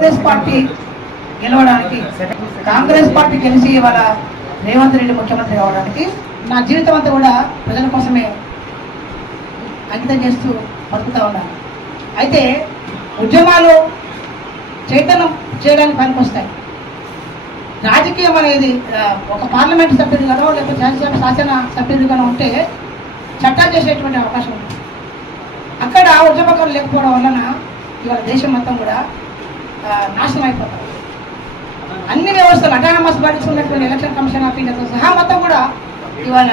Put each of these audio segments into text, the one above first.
Congress party గెలవడానికి, Congress party గెలిచి ఇవాళ రేవంత్ రెడ్డి ముఖ్యమంత్రి కావడానికి నా జీవితం అంతా కూడా ప్రజల కోసమే అంకితం చేస్తూ బతుకుతూ ఉన్నాను. అయితే ఉద్యమాలు చైతన్యం చేయడానికి పనికొస్తాయి. రాజకీయం అనేది ఒక పార్లమెంట్ సభ్యుడిగానో లేకపోతే శాసన సభ్యుడిగానో ఉంటే చట్టాలు చేసేటువంటి అవకాశం ఉంది. అక్కడ ఉద్యమకాలు లేకపోవడం వలన ఇవాళ దేశం మొత్తం కూడా నాశనం అయిపోతారు. అన్ని వ్యవస్థలు అటానమస్ బాడీస్ ఉన్నటువంటి ఎలక్షన్ కమిషన్ ఆఫ్ ఇండియాతో సహా మొత్తం కూడా ఇవాళ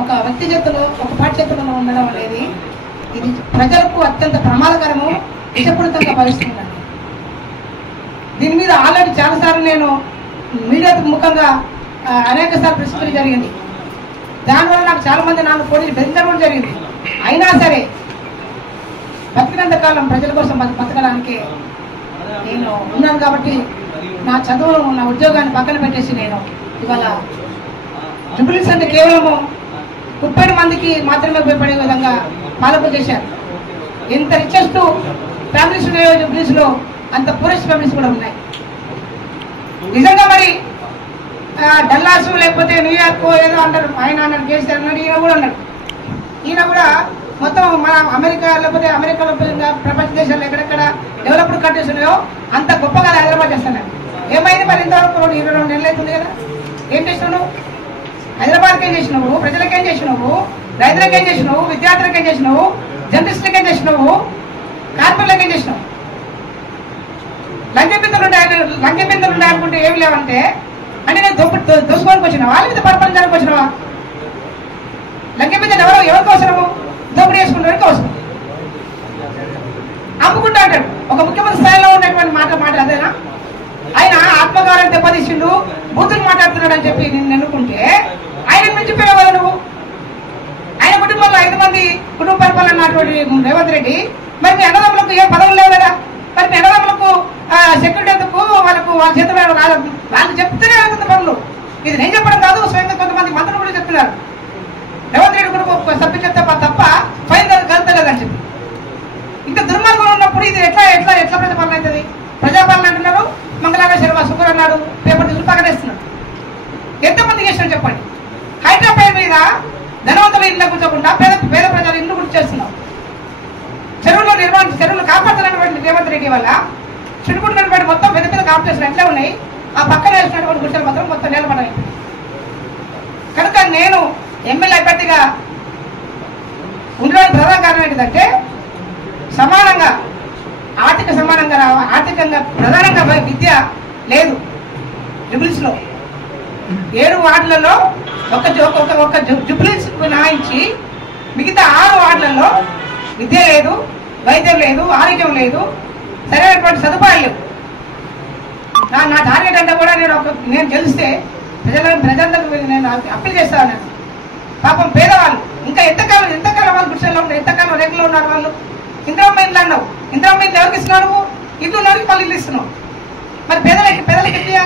ఒక వ్యక్తి చేతుల్లో ఒక పార్టీ చేతుల్లో ఉండడం అనేది ఇది ప్రజలకు అత్యంత ప్రమాదకరము, విషపూరితంగా భావిస్తుందండి. దీని మీద ఆల్రెడీ చాలాసార్లు నేను మీడియా ముఖంగా అనేక సార్లు ప్రశ్నలు జరిగింది. దానివల్ల నాకు చాలా మంది నాకు పోలీసులు బెదిరించడం జరిగింది. అయినా సరే బతికినంత కాలం ప్రజల కోసం బతకడానికి నేను ఉన్నాను. కాబట్టి నా చదువును, నా ఉద్యోగాన్ని పక్కన పెట్టేసి నేను ఇవాళ జుబ్లీస్ అంటే కేవలము 30 మందికి మాత్రమే ఉపయోగపడే విధంగా పాలకులు చేశారు. ఎంత రిచెస్ట్ ఫ్యామిలీస్ ఉన్నాయో జుబ్లీస్లో అంత పూరెస్ట్ ఫ్యామిలీస్ కూడా ఉన్నాయి. నిజంగా మరి డల్లాస్ లేకపోతే న్యూయార్క్ ఏదో అంటారు, ఆయన అన్నారు, కేసీఆర్ అన్నాడు, ఈయన కూడా అన్నాడు. ఈయన కూడా మొత్తం మన అమెరికా లేకపోతే అమెరికాలో ప్రపంచ దేశాల్లో ఎక్కడెక్కడ డెవలప్డ్ కంట్రీస్ ఉన్నాయో అంత గొప్పగా హైదరాబాద్ చేస్తున్నాడు. ఏమైంది మరి ఇంతవరకు 22 నెలలు అవుతుంది కదా. ఏం చేసినావు నువ్వు? హైదరాబాద్కి ఏం చేసినావు? ప్రజలకు ఏం చేసినావు? రైతులకు ఏం చేసినావు? విద్యార్థులకు ఏం చేసినావు? జర్నలిస్టులకు ఏం చేసినావు? కార్పొరేట్లకు ఏం చేసినావు? లంచ బిందులు ఉన్నాయి అనుకుంటే ఏమి లేవంటే అంటే నేను దోసుకోవడానికి వచ్చినావా లేదా పరిపాలించడానికి వచ్చినావా? లంచ బిందులు ఎవరికి అవసరము? దోపిడీ చేసుకుంటానికి అవసరం. అమ్ముకుంటా అంటాడు. ఒక ముఖ్యమంత్రి స్థాయిలో ఉన్నటువంటి మాట అదేనా? ఆయన ఆత్మగౌరవం దెబ్బతీసిండు, బూతులు మాట్లాడుతున్నాడు అని చెప్పి నిన్ను ఎన్నుకుంటే ఆయన మించిపోయావు కదా నువ్వు. ఆయన కుటుంబంలో 5 మంది కుటుంబ పరిపాలన అన్నటువంటి రేవంత్ రెడ్డి, మరి మీ అన్నదమ్ములకు ఏ పదవులు లేవు కదా. మరి మీ అన్నదమ్ములకు సెక్యూరిటీ ఎందుకు? వాళ్ళ చేతులు వాళ్ళు చెప్తూనే అవుతుంది పనులు. ఇది నేను చెప్పడం కాదు, స్వయంగా కొంతమంది మంత్రులు కూడా చెప్తున్నారు. రేవంత్ రెడ్డి కూడా సభ్యులు చెప్తే తప్ప ఫైన్ కలుతలేదని చెప్పి. ఇంకా దుర్మార్గం ఉన్నప్పుడు ఇది ఎట్లా ఎట్లా ఎట్లా ప్రజాపాలన అవుతుంది? ప్రజాపాలన అంటున్నారు, మంగళవారం శర్మ శుక్ర అన్నాడు, పేపర్ తీసుకుని ప్రకటిస్తున్నాడు. ఎంతమంది చేసినాడు చెప్పండి? హైదరాబాద్ మీద ధనవంతుల ఇల్లు కూర్చోకుండా పేద ప్రజల ఇల్లు గుర్తు చేస్తున్నావు. చెరువులు కాపాడుతున్నటువంటి రేవంత్ రెడ్డి వల్ల చుట్టుకుంటున్నటువంటి మొత్తం పెద్ద పెద్ద కాంపిటీషన్ ఎట్లా ఉన్నాయి, ఆ పక్కన వేసినటువంటి గుడిసెలు మాత్రం మొత్తం నిలబడాలి. కనుక నేను ఎమ్మెల్యే అభ్యర్థిగా ఉండడానికి ప్రధాన కారణం ఏంటంటే సమానంగా ఆర్థికంగా ప్రధానంగా విద్య లేదు. జుబ్లీస్లో 7 వార్డులలో ఒక జుబ్లీస్ మినహాయించి మిగతా 6 వార్డులలో విద్య లేదు, వైద్యం లేదు, ఆరోగ్యం లేదు, సరైనటువంటి సదుపాయాలు లేవు. నా టార్గెట్ అంటే కూడా నేను గెలిస్తే ప్రజలందరూ నేను అప్పీల్ చేస్తాను. పాపం పేదవాళ్ళు ఇంకా ఎంతకాలం వాళ్ళు గుడిసెల్లో ఉన్నారు, ఎంతకాలం రేకులో ఉన్నారు వాళ్ళు. ఇంద్రమ్మ ఇల్లు అన్నావు, ఇంద్రమ్మ ఇల్లు ఎవరికి ఇస్తున్నావు? నువ్వు ఇల్లు ఉన్నవారికి మళ్ళీ ఇల్లు ఇస్తున్నావు. మరి పేదలకి ఎట్లా